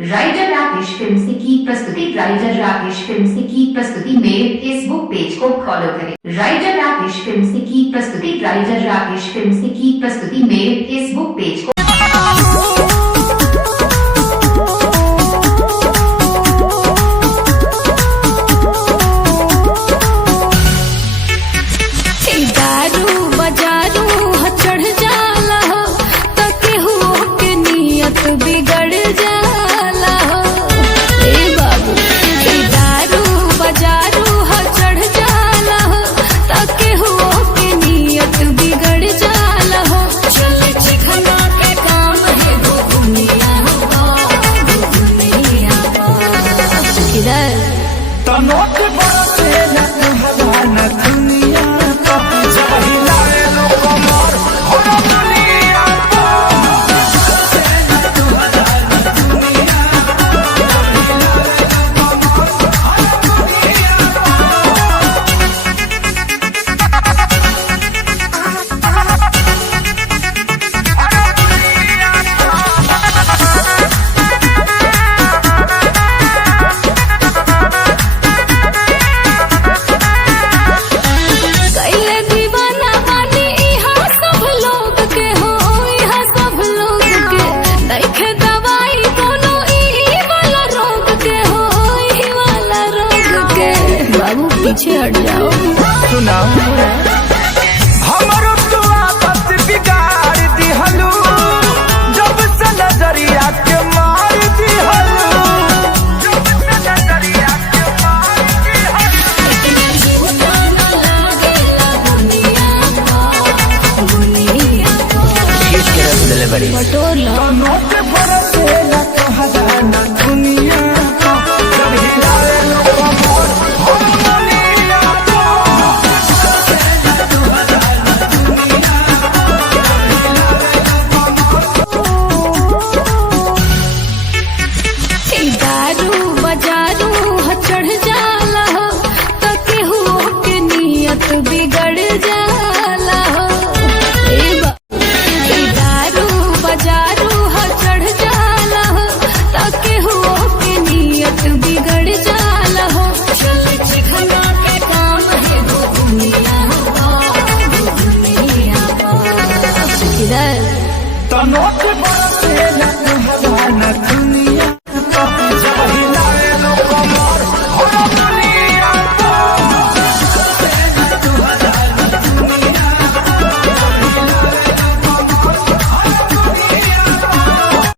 राइटर राकेश फिल्म से की प्रस्तुति। राइटर राकेश फिल्म से की प्रस्तुति मेरे फेसबुक पेज को फॉलो करें। राइटर राकेश फिल्म से की प्रस्तुति। राइटर राकेश फिल्म से की प्रस्तुति मेरे फेसबुक पेज को पीछे हट जाओ। सुनाओ।